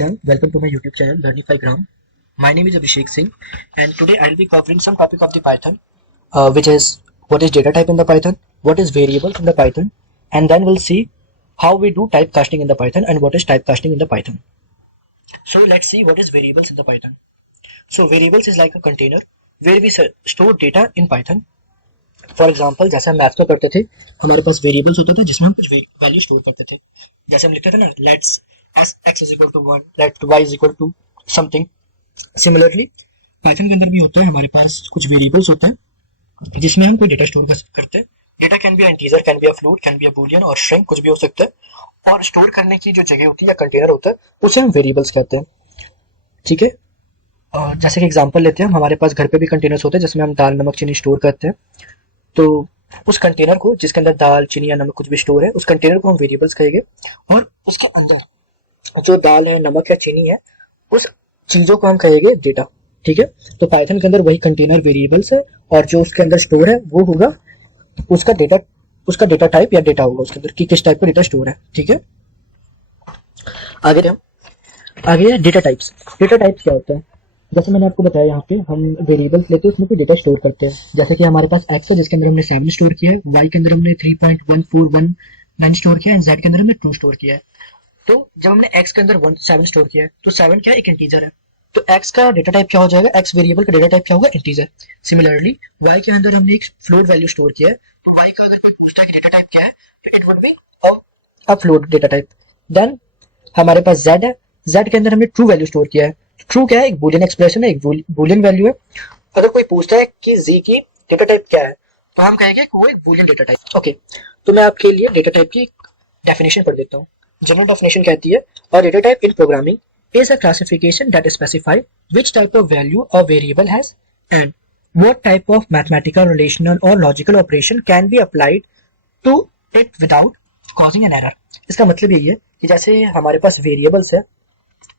channel. Welcome to my YouTube channel Learnify Gram. My name is Abhishek Singh, and today I'll be covering some topic of the Python, which is what is data type in the Python, what is variables in the Python, and then we'll see how we do typecasting in the Python and what is typecasting in the Python. So let's see what is variables in the Python. So variables is like a container where we store data in Python. For example जैसे हम math का करते थे, हमारे पास variables होता था जिसमें हम कुछ वैल्यू स्टोर करते थे. जैसे हम लिखते थे ना, let's x is equal to 1, let y is equal to something. Similarly Python के अंदर भी होता है, हमारे पास कुछ वेरिएबल्स होते हैं जिसमें हम कोई डेटा स्टोर करते हैं. Data can be integer, can be a float, can be a Boolean और स्ट्रिंग, कुछ भी हो सकता है. और स्टोर करने की जो जगह होती है या कंटेनर होता है उसे हम वेरिएबल्स कहते हैं. ठीक है, जैसे कि एग्जांपल लेते हैं, हमारे पास घर पे भी कंटेनर्स होते हैं जिसमें हम दाल, नमक, चीनी स्टोर करते हैं. तो उस कंटेनर को, जिसके अंदर दाल, चीनी या नमक कुछ भी स्टोर है, उस कंटेनर को हम वेरिएबल्स कहेंगे. और उसके अंदर जो दाल है, नमक या चीनी है, उस चीजों को हम कहेंगे डेटा. ठीक है, तो पाइथन के अंदर वही कंटेनर वेरिएबल्स है और जो उसके अंदर स्टोर है वो होगा उसका डेटा टाइप या डेटा होगा उसके अंदर कि किस टाइप का डेटा स्टोर है. ठीक है, आगे डेटा टाइप्स. डेटा टाइप्स क्या होता है? जैसे मैंने आपको बताया, यहाँ पे हम वेरिएबल्स लेते हैं, उसमें कोई डेटा स्टोर करते हैं. जैसे कि हमारे पास x है जिसके अंदर हमने 7 स्टोर किया है, y के अंदर हमने 3.1419 स्टोर किया है, z के अंदर हमने 2 स्टोर किया है. तो जब हमने x के अंदर 7 स्टोर किया है तो 7 क्या है? एक इंटीजर है. तो x का डेटा टाइप क्या हो जाएगा? x वेरिएबल का डेटा टाइप क्या होगा? इंटीजर. सिमिलरली y के अंदर हमने एक फ्लोट वैल्यू स्टोर किया है, तो y का अगर कोई पूछता है कि डेटा टाइप क्या है तो it would be a float data type. Then हमारे पास z है, z के अंदर हमने ट्रू वैल्यू स्टोर किया है. ट्रू क्या है? एक बूलियन एक्सप्रेशन है, एक बूलियन वैल्यू है. अगर कोई पूछता है कि z की डेटा टाइप क्या है तो हम कहेंगे कि वो एक बूलियन डेटा टाइप. ओके, तो मैं आपके लिए डेटा टाइप की डेफिनेशन पढ़ देता हूँ. जनरल डेफिनेशन कहती है, और data type in programming is a classification that specify which type of value a variable has and what type of mathematical, relational और logical operation can be applied to it without causing an error. इसका मतलब यही है कि जैसे हमारे पास variables है,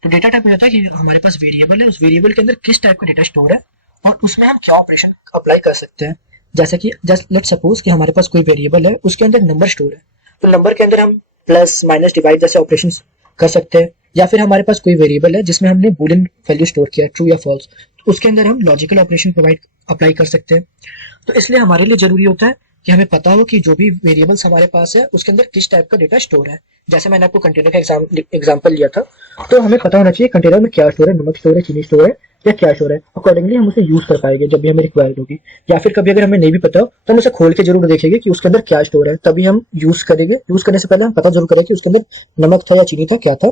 तो डेटा टाइप में होता है कि हमारे पास वेरिएबल है, उस वेरिएबल के अंदर किस टाइप का डेटा स्टोर है और उसमें हम क्या ऑपरेशन अप्लाई कर सकते हैं. जैसे कि जस्ट लेट्स सपोज कि हमारे पास कोई वेरिएबल है, उसके अंदर नंबर स्टोर है, तो नंबर के अंदर हम प्लस, माइनस, डिवाइड जैसे ऑपरेशंस कर सकते हैं. या फिर हमारे पास कोई वेरिएबल है जिसमें हमने बूलियन वैल्यू स्टोर किया है, ट्रू या फॉल्स, तो उसके अंदर हम लॉजिकल ऑपरेशन अप्लाई कर सकते हैं. तो इसलिए हमारे लिए जरूरी होता है कि हमें पता हो कि जो भी वेरिएबल्स हमारे पास है उसके अंदर किस टाइप का डेटा स्टोर है. जैसे मैंने आपको कंटेनर का एग्जांपल लिया था, तो हमें पता होना चाहिए कंटेनर में क्या स्टोर है, नमक स्टोर है, चीनी स्टोर है या क्या स्टोर है. अकॉर्डिंगली हम उसे यूज कर पाएंगे जब भी हमें रिक्वायर्ड होगी. या फिर कभी अगर हमें नहीं भी पता हो तो हम उसे खोल के जरूर देखेंगे कि उसके अंदर क्या स्टोर है, तभी हम यूज करेंगे. यूज करने से पहले हम पता जरूर करें कि उसके अंदर नमक था या चीनी था, क्या था.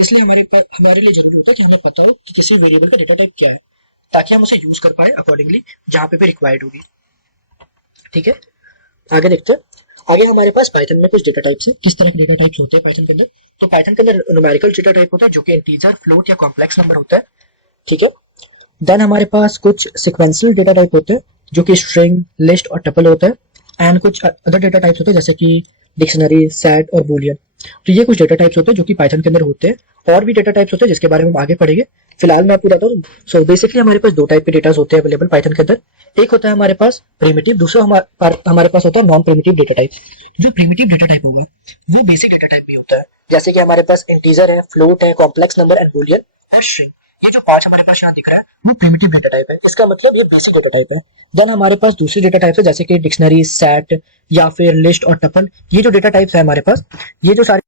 इसलिए हमारे लिए जरूरी होता है कि हमें पता हो कि किसी वेरिएबल का डेटा टाइप क्या है, ताकि हम उसे यूज कर पाए अकॉर्डिंगली जहाँ पे भी रिक्वायर्ड होगी. ठीक है, आगे देखते हैं. आगे हमारे पास पाइथन में कुछ डेटा टाइप्स हैं. किस तरह के डेटा टाइप्स होते हैं पाइथन के अंदर? तो पाइथन के अंदर न्यूमेरिकल डेटा टाइप होता है जो कि इंटीजर, फ्लोट या कॉम्प्लेक्स नंबर होता है. ठीक है, देन हमारे पास कुछ सिक्वेंशियल डेटा टाइप होते हैं जो कि स्ट्रिंग, लिस्ट और टपल होता है. एंड कुछ अदर डेटा टाइप्स होते हैं जैसे कि डिक्शनरी, सेट और बूलियन. तो ये कुछ डेटा टाइप्स होते हैं जो कि पाइथन के अंदर होते हैं. और भी डेटा टाइप्स होते हैं जिसके बारे में हम आगे पढ़ेंगे. फिलहाल मैं आपको बताता हूँ. सो बेसिकली हमारे पास दो टाइप के डेटा होते हैं अवेलेबल पाइथन के अंदर. एक होता है हमारे पास प्रिमिटिव, दूसरा हमारे पास होता है नॉन प्रिमिटिव डेटा टाइप. जो प्रिमिटिव डेटा टाइप होगा वो बेसिक डेटा टाइप भी होता है. जैसे कि हमारे पास इंटीजर है, फ्लोट है, कॉम्प्लेक्स नंबर एंड बूलियन और स्ट्रिंग. ये जो 5 हमारे पास यहाँ दिख रहा है वो प्रिमिटिव डेटा टाइप है. इसका मतलब ये बेसिक डेटा टाइप है. देन हमारे पास दूसरी डेटा टाइप है जैसे कि डिक्शनरी, सेट या फिर लिस्ट और टपल. ये जो डेटा टाइप्स है हमारे पास, ये जो सारे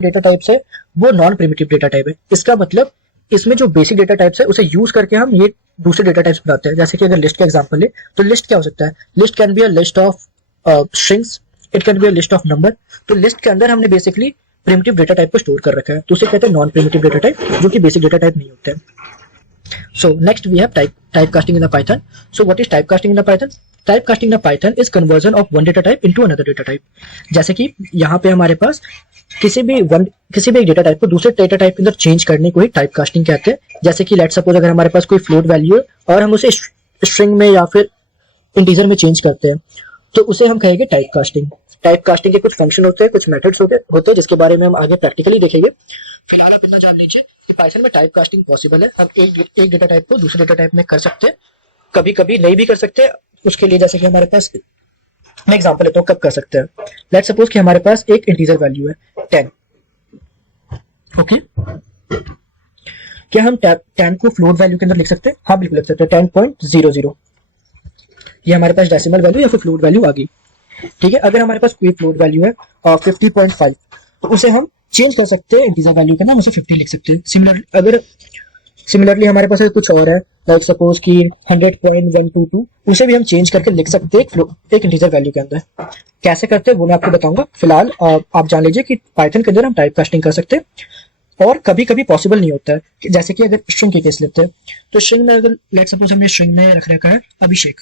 डेटा टाइप्स है वो नॉन प्रिमिटिव डेटा टाइप है. इसका मतलब इसमें जो बेसिक डेटा टाइप्स है उसे यूज करके हम ये दूसरे डेटा टाइप्स बनाते हैं. जैसे कि अगर लिस्ट का एग्जांपल ले तो लिस्ट क्या हो सकता है? List can be a list of strings, it can be a list of number. तो लिस्ट के अंदर हमने बेसिकली प्रिमिटिव डेटा टाइप को स्टोर कर रखा है, तो उसे कहते हैं नॉन प्रिमिटिव डेटा टाइप, जो कि बेसिक डेटा टाइप नहीं होते हैं. So next we have typecasting in the Python. So what is typecasting in the Python? Typecasting in the Python is conversion of one data type into another data type. जैसे कि यहाँ पे हमारे पास किसी भी एक डेटा टाइप को दूसरे डेटा टाइप के अंदर चेंज करने को ही टाइपकास्टिंग कहते हैं. जैसे कि लेट्स सपोज अगर हमारे पास कोई फ्लोट वैल्यू है और हम उसे स्ट्रिंग में या फिर इंटीजर में चेंज करते हैं तो उसे हम कहेंगे टाइपकास्टिंग. टाइपकास्टिंग के कुछ फंक्शन होते हैं, कुछ मेथड्स होते हैं जिसके बारे में हम आगे प्रैक्टिकली देखेंगे. फिलहाल आप इतना जान लीजिए कि पाइथन में टाइपकास्टिंग पॉसिबल है. हम एक डेटा टाइप को दूसरे डेटा टाइप में कर सकते हैं, कभी कभी नहीं भी कर सकते. उसके लिए जैसे कि हमारे पास मैं एग्जांपल लेता हूँ कब कर सकते हैं। लेट्स सपोज कि हमारे पास एक इंटीजर वैल्यू है 10। ओके, क्या हम 10 को फ्लोट वैल्यू के अंदर लिख सकते हैं? हाँ बिल्कुल लिख सकते हैं, 10.00। ये हमारे पास डेसिमल वैल्यू या फिर फ्लोट वैल्यू आ गई। ठीक है, अगर हमारे पास कोई फ्लोट वैल्यू है 50.5, तो उसे हम चेंज कर सकते हैं इंटीजर वैल्यू का नाम, उसे 50 लिख सकते हैं। सिमिलरली हमारे पास कुछ और है, लाइक सपोज कि 100.122, उसे भी हम चेंज करके लिख सकते हैं एक इंटीजर वैल्यू के अंदर। कैसे करते हैं वो मैं आपको बताऊंगा। फिलहाल आप जान लीजिए कि पाइथन के अंदर हम टाइप कास्टिंग कर सकते हैं, और कभी कभी पॉसिबल नहीं होता है। जैसे कि अगर स्ट्रिंग के केस लेते हैं, तो स्ट्रिंग में अगर लेट सपोज हमने स्ट्रिंग में रख रखा है अभिषेक,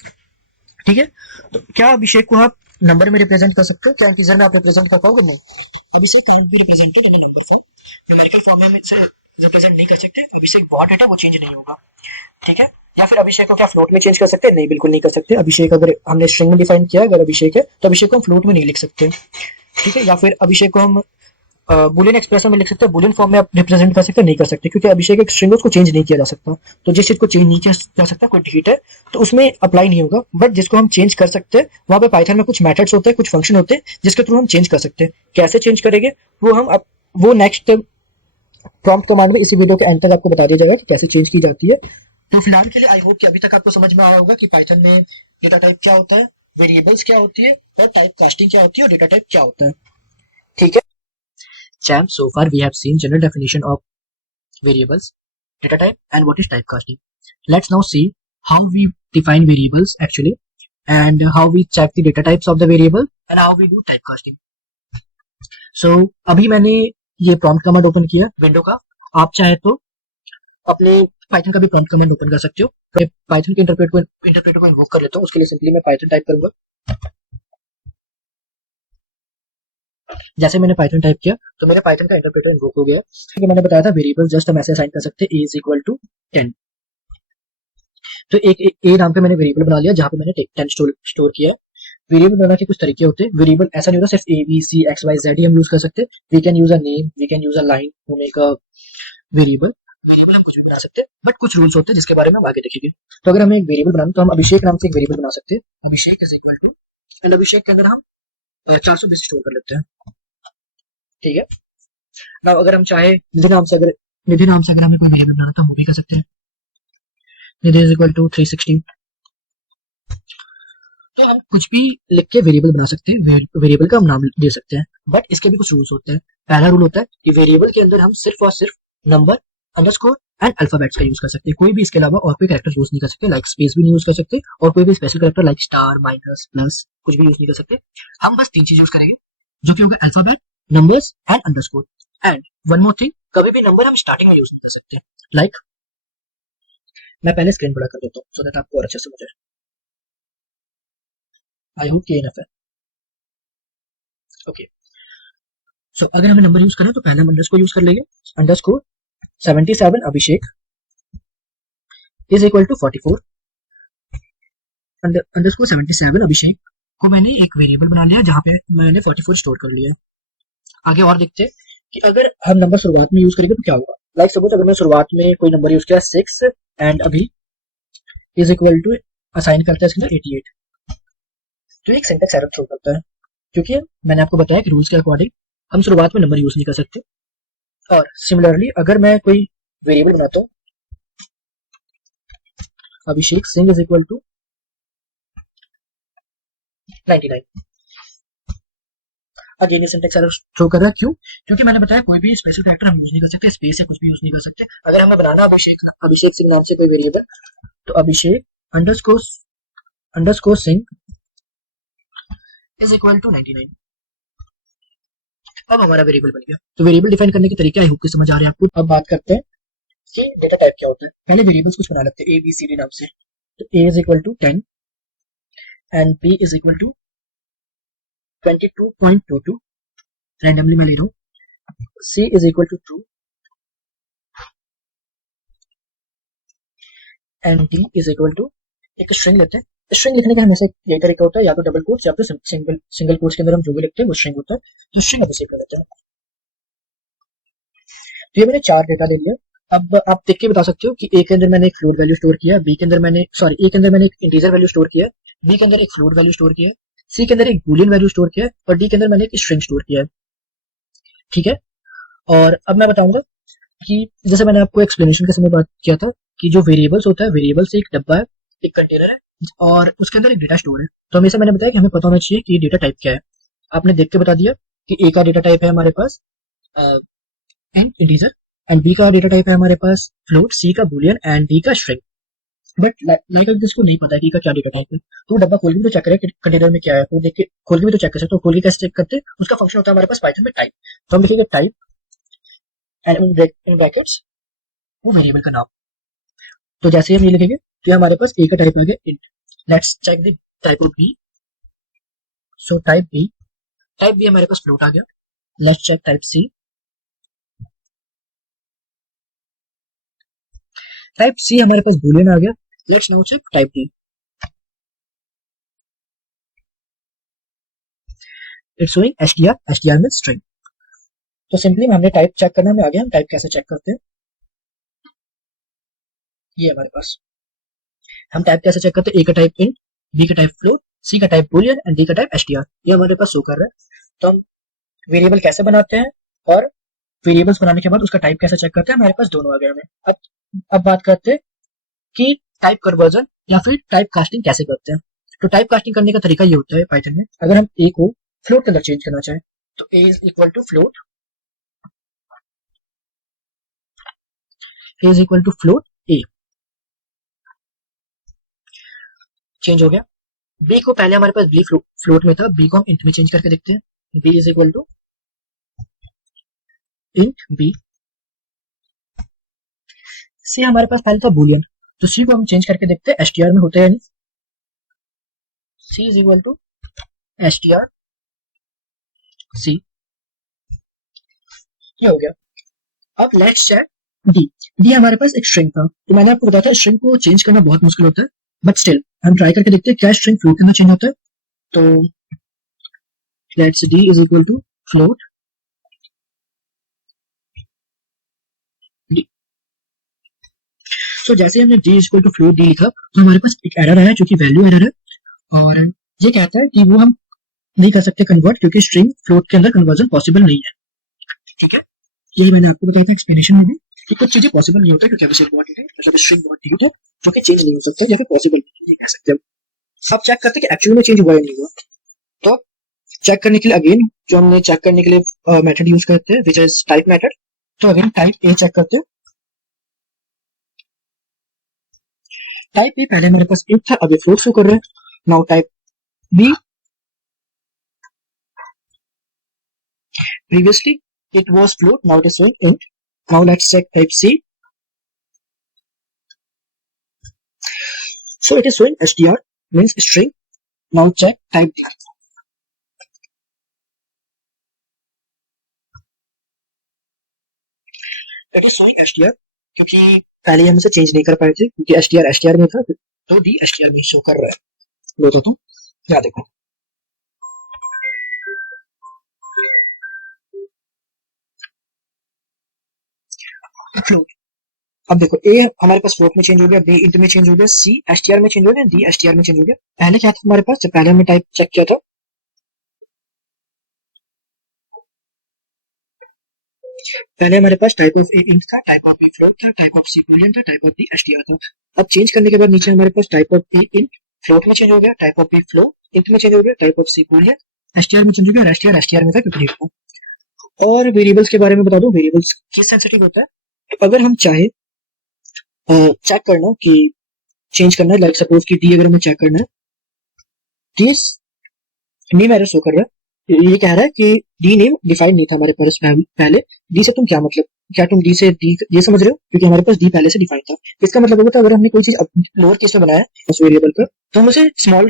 ठीक है, तो क्या अभिषेक को आप नंबर में रिप्रेजेंट कर सकते हो? क्या इंटीजर में आप रिप्रेजेंट कर पाओगे? नहीं। Abhishek can't be represented in number form, numerical form में हम इसे रिप्रेजेंट नहीं कर सकते। अभिषेक बहुत डाटा वो चेंज नहीं होगा, ठीक है। या फिर अभिषेक को क्या फ्लोट में चेंज कर सकते हैं? नहीं, बिल्कुल नहीं कर सकते। अभिषेक अगर हमने स्ट्रिंग में डिफाइन किया अगर अभिषेक है, तो अभिषेक को हम फ्लोट में नहीं लिख सकते, ठीक है। या फिर अभिषेक को हम बुलियन एक्सप्रेशन में लिख सकते हैं, बुलियन फॉर्म में आप रिप्रेजेंट कर सकते हैं, नहीं कर सकते, क्योंकि अभिषेक एक स्ट्रिंग उसको चेंज नहीं किया जा सकता। तो जिस चीज को चेंज नहीं किया जा सकता, कोई डिलीट है, तो उसमें अप्लाई नहीं होगा। बट जिसको हम चेंज कर सकते हैं, वहां पे पाइथन में कुछ मेथड्स होते हैं, कुछ फंक्शन होते हैं, जिसके थ्रू हम चेंज कर सकते हैं। कैसे चेंज करेंगे वो नेक्स्ट प्रॉम्प्ट कमांड में इसी वीडियो के एंड तक आपको बता दिया जाएगा कि कैसे चेंज की जाती है। तो फिलहाल के लिए आई होप कि अभी तक आपको समझ में आया होगा कि पाइथन में डेटा टाइप क्या होता है, वेरिएबल्स क्या होती है, और टाइप कास्टिंग क्या होती है, और डेटा टाइप क्या होता है, ठीक है। Champ, so far we have seen general definition of variables, data type, and what is typecasting. Let's now see how we define variables actually, and how we check the data types of the variable, and how we do typecasting. So अभी मैंने ये prompt command open किया window का। आप चाहे तो अपने Python का भी prompt कमांड ओपन कर सकते हो। मैं पाइथन के इंटरप्रेटर को इन्वोक कर लेता हूँ। उसके लिए सिंपली मैं पाइथन टाइप करूंगा। जैसे मैंने पाइथन टाइप किया तो मेरे पाइथन का इंटरप्रेटर इन्वोक हो गया। क्योंकि मैंने बताया था वेरिएबल जस्ट हम ऐसे असाइन कर सकते हैं, a इज इक्वल टू 10। तो एक ए नाम पे मैंने वेरिएबल बना लिया जहां पे मैंने 10 स्टोर किया है। वेरिएबल बनाने के कुछ तरीके होते हैं। वेरिएबल ऐसा नहीं होता सिर्फ A B C X Y Z ही हम यूज कर सकते हैं। We can use a name, we can use a line to make a variable. Variable हम कुछ भी बना सकते हैं, बट कुछ रूल्स होते हैं जिसके बारे में हम आगे देखेंगे। तो अगर हमें एक वेरिएबल बनाना, तो हम अभिषेक नाम से एक वेरिएबल बना सकते हैं। अभिषेक इज इक्वल टू, एंड अभिषेक के अंदर हम 420 स्टोर कर लेते हैं, ठीक है ना। अगर हम चाहे निधि नाम से अगर हमें कोई वेरिएबल बनाना, तो हम वो भी कर सकते हैं। निधि इज इक्वल टू 360। तो हम कुछ भी लिख के वेरिएबल बना सकते हैं, वेरिएबल का हम नाम दे सकते हैं। बट इसके भी कुछ रूल्स होते हैं। पहला रूल होता है कि वेरिएबल के अंदर हम सिर्फ और सिर्फ नंबर, अंडरस्कोर एंड अल्फाबेट्स का यूज कर सकते हैं। कोई भी इसके अलावा और कोई कैरेक्टर यूज नहीं कर सकते, लाइक स्पेस भी नहीं यूज कर सकते, और कोई भी special character like star, minus, plus कुछ भी यूज नहीं कर सकते। हम बस 3 चीज यूज करेंगे, जो कि होगा alphabet, numbers and underscore. And one more thing, कभी भी नंबर हम स्टार्टिंग में यूज नहीं कर सकते। लाइक मैं पहले स्क्रीन बड़ा कर देता हूँ सो दैट आपको और अच्छे से समझ आए। आई होप कि इनफ है। ओके, सो अगर हमें नंबर यूज करें तो पहले हम अंडरस्कोर यूज कर लेंगे। Underscore 77 Abhishek is equal to 44। Underscore 77 Abhishek को मैंने एक वेरिएबल बना लिया जहां पे मैंने 44 स्टोर कर लिया। आगे और देखते हैं कि अगर हम नंबर शुरुआत में यूज करेंगे तो क्या होगा। लाइक सपोज अगर मैं शुरुआत में कोई नंबर यूज किया 6 एंड अभी इज इक्वल टू असाइन करता है इसके अंदर 88, तो एक सिंटैक्स एरर थ्रो करता है, क्योंकि मैंने आपको बताया कि रूल्स के अकॉर्डिंग हम शुरुआत में नंबर यूज नहीं कर सकते। और सिमिलरली अगर मैं कोई वेरिएबल बनाता हूँ Abhishek Singh is equal to 99, again ये सिंटैक्स एरर थ्रो कर रहा है। क्यों? क्योंकि मैंने बताया कोई भी स्पेशल कैरेक्टर हम यूज नहीं कर सकते, स्पेस या कुछ भी यूज नहीं कर सकते। अगर हमें बनाना अभिषेक सिंह नाम से कोई वेरिएबल, तो Abhishek underscore Singh is equal to 99। अब हमारा वेरिएबल बन गया। तो वेरिएबल डिफाइन करने के तरीके आई होप कि समझ आ रहे हैं आपको। अब बात करते हैं कि डेटा टाइप क्या होता है। पहले वेरिएबल्स कुछ बना लेते हैं ABCD नाम से। तो A is equal to 10 and B is equal to 22.22, randomly मैं ले रहा हूँ। C is equal to 2 and D is equal to, एक स्ट्रिंग लेते हैं। स्ट्रिंग लिखने का हमेशा यही तरीका होता है, या तो डबल कोट्स या तो सिंगल कोट्स के अंदर हम जो भी लिखते हैं वो स्ट्रिंग होता है। तो स्ट्रिंग अभिषेक कर लेते हैं। तो ये मैंने 4 डेटा ले लिया। अब आप देख के बता सकते हो कि ए के अंदर मैंने एक फ्लोट वैल्यू स्टोर किया, बी के अंदर मैंने ए के अंदर मैंने एक इंटीजर वैल्यू स्टोर किया, बी के अंदर एक फ्लोट वैल्यू स्टोर किया, सी के अंदर एक बूलियन वैल्यू स्टोर किया है और डी के अंदर मैंने एक स्ट्रिंग स्टोर किया है। ठीक है, और अब मैं बताऊंगा कि जैसे मैंने आपको एक्सप्लेनेशन के समय बात किया था कि जो वेरिएबल्स होता है, वेरिएबल्स एक डब्बा है, एक कंटेनर है और उसके अंदर एक डेटा स्टोर है। तो हमेशा मैंने बताया कि हमें पता होना चाहिए कि डेटा टाइप क्या है। आपने देख के बता दिया कि ए का डेटा टाइप है हमारे पास इंटीजर, एंड बी का डेटा टाइप है हमारे पास फ्लोट, सी का बूलियन एंड डी का स्ट्रिंग। बट लाइक अगर जिसको नहीं पता है कि का क्या डेटा टाइप है, तो वो डब्बा खोल के भी तो चेक करे कंटेनर में क्या है, तो देख के खोल के भी तो चेक कर सकते हो। खोल के कैसे चेक करते हैं, उसका फंक्शन होता है हमारे पास पाइथन में टाइप। तो हम लिखेंगे टाइप एंड इन ब्रैकेट्स वो वेरिएबल का नाम। तो जैसे हम ये लिखेंगे तो हमारे पास ए का टाइप आ गया int. Let's check the type of b. So type b हमारे पास फ्लोट आ गया। लेट्स चेक टाइप सी हमारे पास बूलियन आ गया। Let's now check type d. It's showing STR में स्ट्रिंग। तो सिंपली हमने टाइप चेक करना में आ गया। हम टाइप कैसे चेक करते हैं, ये हमारे पास हम टाइप कैसे चेक करते हैं, ए का टाइप इंट, बी का टाइप फ्लोट, सी का टाइप बूलियन एंड डी का टाइप एसटीआर। ये हमारे पास शो कर रहा है। तो हम वेरिएबल कैसे बनाते हैं और वेरिएबल्स बनाने के बाद उसका टाइप कैसे चेक करते हैं, हमारे पास दोनों आ गए हमें। अब बात करते हैं कि टाइप कन्वर्जन या फिर टाइप कास्टिंग कैसे करते हैं। तो टाइप कास्टिंग करने का तरीका ये होता है पाइथन में, अगर हम ए को फ्लोट के अंदर चेंज करना चाहें तो a is equal to float, a is equal to float a, change हो गया। बी को पहले हमारे पास बी फ्लोट में था, बी को हम इंट में चेंज करके देखते हैं। B is equal to int b. C हमारे पास पहले था बूलियन, तो सी को हम चेंज करके देखते हैं एसटीआर में होता है या नहीं। सी इज इक्वल टू एसटीआर सी, ये हो गया। अब लेट्स चेक डी। डी हमारे पास एक स्ट्रिंग था, तो मैंने आपको बताया था स्ट्रिंग को चेंज करना बहुत मुश्किल होता है, बट स्टिल हम ट्राई करके देखते हैं क्या स्ट्रिंग फ्लोट के अंदर चेंज होता है। तो let's D is equal to float D. तो जैसे हमने D is equal to float D लिखा तो हमारे पास एक एरर आया जो कि वैल्यू एरर है, और ये कहता है कि वो हम नहीं कर सकते कन्वर्ट, क्योंकि स्ट्रिंग फ्लोट के अंदर कन्वर्जन पॉसिबल नहीं है। ठीक है, यही मैंने आपको बताया था एक्सप्लेनेशन में भी कि कुछ चीजें पॉसिबल नहीं होता क्योंकि हमें इम्पोर्टेंट है, मतलब स्ट्रिंग बहुत ड्यूट है जो कि चेंज नहीं हो सकता या फिर पॉसिबल नहीं कह सकते। अब चेक करते कि एक्चुअली में चेंज हुआ या नहीं हुआ। तो चेक करने के लिए अगेन जो हमने चेक करने के लिए मेथड यूज करते हैं विच इज टाइप मेथड। तो अगेन टाइप ए चेक करते हैं। टाइप ए पहले हमारे पास एक था, अब ये फ्लोट शो कर रहा है। Now type B, previously it was float, now it is showing int. Now let's check type C. So it is showing str means string. Now check type D. It is showing str क्योंकि पहले हम इसे change नहीं कर पाए थे क्योंकि str में था, तो d str में शो कर रहा है। लो तो यहाँ देखो फ्लोट। अब देखो ए हमारे पास फ्लोट में चेंज हो गया, बी इंट में चेंज हो गया, सी एसटीआर में चेंज हो गया, डी एसटीआर में चेंज हो गया। पहले क्या था हमारे पास, जब पहले हमने टाइप चेक किया था पहले हमारे पास टाइप ऑफ ए इंट था, टाइप ऑफ बी फ्लोट था, टाइप ऑफ सी बूलियन था, टाइप ऑफ डी एसटीआर था। अब चेंज करने के बाद नीचे हमारे पास type of a int float में चेंज हो गया, type of b float int में चेंज हो गया, type of c boolean STR में चेंज हो गया, एसटीआर में था कंप्लीट था। और वेरिएबल्स के बारे में बता दूं, वेरिएबल्स केस सेंसिटिव होता है। तो अगर हम चाहे चेक करना कि चेंज करना है, लाइक सपोज कि डी अगर हमें चेक करना है, दिस नेम एरर शो कर रहा है, ये कह रहा है कि डी नेम डिफाइंड नहीं था हमारे पास पहले। डी से तुम क्या मतलब, क्या तुम डी से डी ये समझ रहे हो, क्योंकि हमारे पास डी पहले से डिफाइन था। इसका मतलब होता है अगर हमने कोई चीज लोअर केस में बनाया उस वेरिएबल पर, तो हम उसे स्मॉल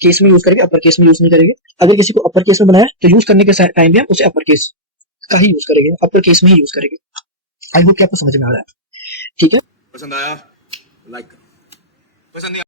केस में यूज करेंगे, अपर केस में यूज नहीं करेंगे। अगर किसी को अपर केस में बनाया तो यूज करने के टाइम भी हम उसे अपर केस का ही यूज करेंगे, अपर केस में ही यूज करेंगे। आई होप कि आपको समझ में आ रहा है। ठीक है, पसंद आया लाइक, पसंद नहीं